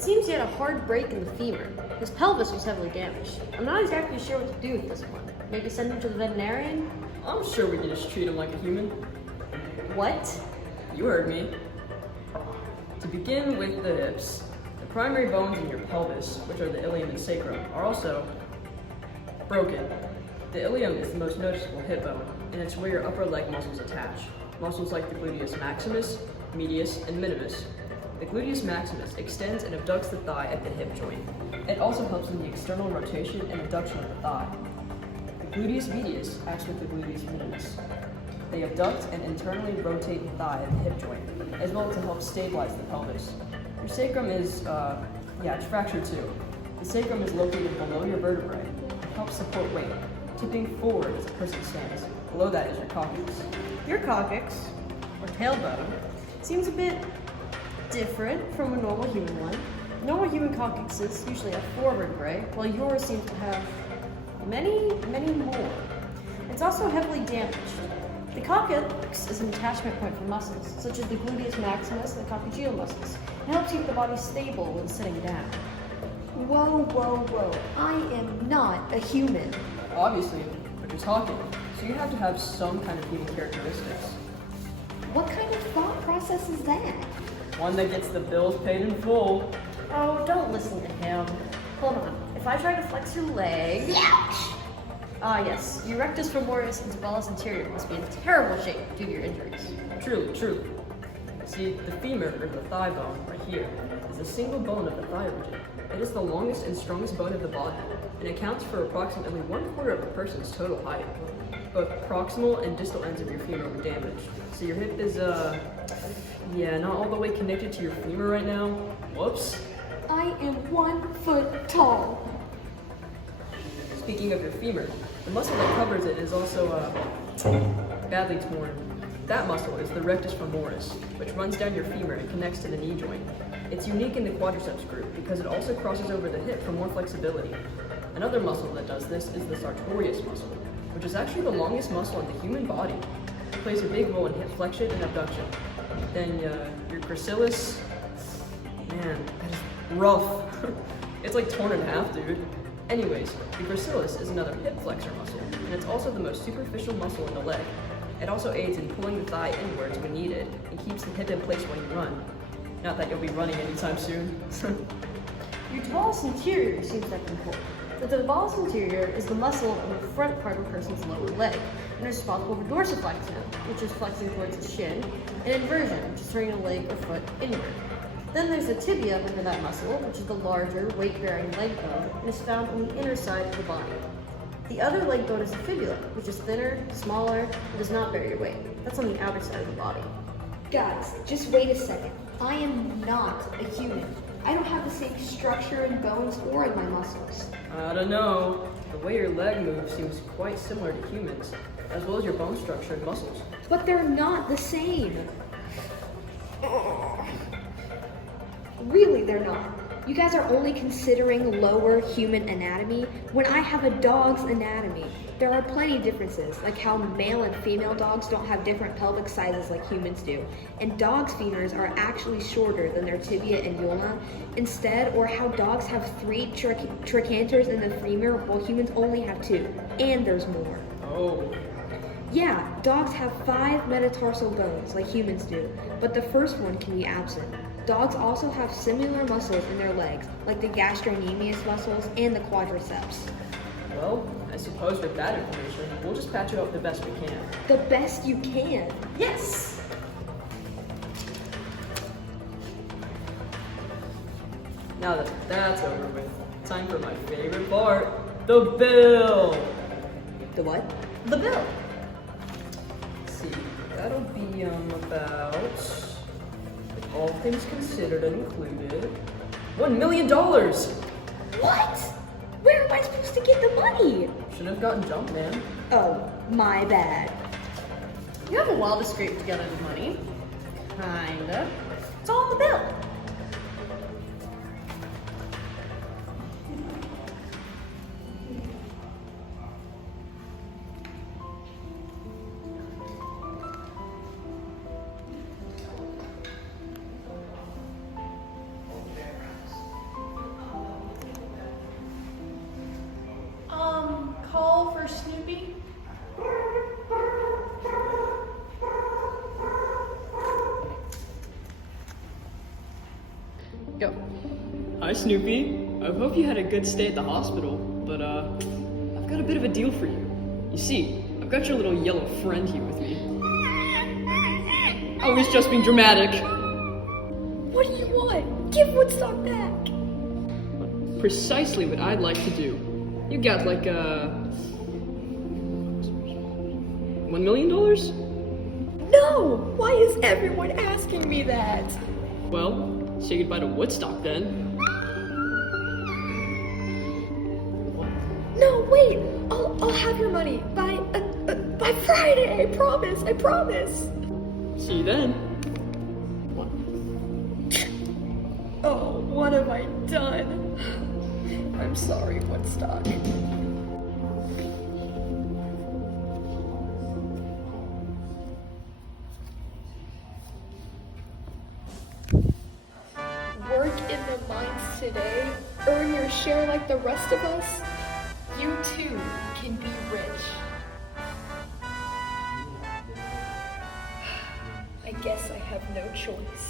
seems he had a hard break in the femur. His pelvis was heavily damaged. I'm not exactly sure what to do with this one. Maybe send him to the veterinarian? I'm sure we can just treat him like a human. What? You heard me. To begin with the hips, the primary bones in your pelvis, which are the ilium and sacrum, are also broken. The ilium is the most noticeable hip bone, and it's where your upper leg muscles attach. Muscles like the gluteus maximus, medius, and minimus. The gluteus maximus extends and abducts the thigh at the hip joint. It also helps in the external rotation and abduction of the thigh. The gluteus medius acts with the gluteus minimus. They abduct and internally rotate the thigh at the hip joint, as well to help stabilize the pelvis. Your sacrum is, it's fractured too. The sacrum is located below your vertebrae. It helps support weight, tipping forward as a person stands. Below that is your coccyx. Your coccyx, or tailbone, seems a bit different from a normal human one. Normal human coccyxes usually have 4 vertebrae, while yours seems to have many, many more. It's also heavily damaged. The coccyx is an attachment point for muscles, such as the gluteus maximus and the coccygeal muscles. It helps keep the body stable when sitting down. Whoa, whoa, whoa. I am not a human. Obviously, but you're talking, so you have to have some kind of human characteristics. What kind of thought process is that? One that gets the bills paid in full. Oh, don't listen to him. Hold on. If I try to flex your leg... Ouch! Ah, yes. Your rectus femoris and tibialis anterior must be in terrible shape due to your injuries. Truly. See, the femur, or the thigh bone, right here, is a single bone of the thigh region. It is the longest and strongest bone of the body, and accounts for approximately 1/4 of a person's total height. Both proximal and distal ends of your femur were damaged. So your hip is, not all the way connected to your femur right now. Whoops. I am 1 foot tall. Speaking of your femur, the muscle that covers it is also, badly torn. That muscle is the rectus femoris, which runs down your femur and connects to the knee joint. It's unique in the quadriceps group because it also crosses over the hip for more flexibility. Another muscle that does this is the sartorius muscle, which is actually the longest muscle in the human body. It plays a big role in hip flexion and abduction. Then your gracilis, man, that is rough. It's like torn in half, dude. Anyways, the gracilis is another hip flexor muscle, and it's also the most superficial muscle in the leg. It also aids in pulling the thigh inwards when needed, and keeps the hip in place when you run. Not that you'll be running anytime soon. Your tibialis anterior seems like important. The tibialis anterior is the muscle in the front part of a person's lower leg, and is responsible for dorsiflexion, which is flexing towards the shin, and inversion, which is turning a leg or foot inward. Then there's the tibia under that muscle, which is the larger, weight-bearing leg bone, and is found on the inner side of the body. The other leg bone is the fibula, which is thinner, smaller, and does not bear your weight. That's on the outer side of the body. Guys, just wait a second. I am not a human. I don't have the same structure in bones or in my muscles. I don't know. The way your leg moves seems quite similar to humans, as well as your bone structure and muscles. But they're not the same. Really, they're not. You guys are only considering lower human anatomy when I have a dog's anatomy. There are plenty of differences, like how male and female dogs don't have different pelvic sizes like humans do, and dogs' femurs are actually shorter than their tibia and ulna instead, or how dogs have 3 trochanter's in the femur while humans only have 2, and there's more. Oh. Yeah, dogs have 5 metatarsal bones like humans do, but the first one can be absent. Dogs also have similar muscles in their legs, like the gastrocnemius muscles and the quadriceps. Well, I suppose with that information, we'll just patch you up the best we can. The best you can. Yes! Now that that's over with, time for my favorite part, the bill! The what? The bill. Let's see, that'll be about, all things considered and included, $1 million! What? Where am I supposed to get the money? Should have gotten jumped, man. Oh, my bad. You have a while to scrape together the money. Kinda. It's all on the bill. Hi, Snoopy. I hope you had a good stay at the hospital, but I've got a bit of a deal for you. You see, I've got your little yellow friend here with me. Oh, he's just being dramatic. What do you want? Give Woodstock back! Precisely what I'd like to do. You got like $1 million? No! Why is everyone asking me that? Well, say goodbye to Woodstock then. No, wait! I'll have your money by Friday, I promise! See you then. Oh, what have I done? I'm sorry, Woodstock. Work in the mines today, earn your share like the rest of us. You too can be rich. I guess I have no choice.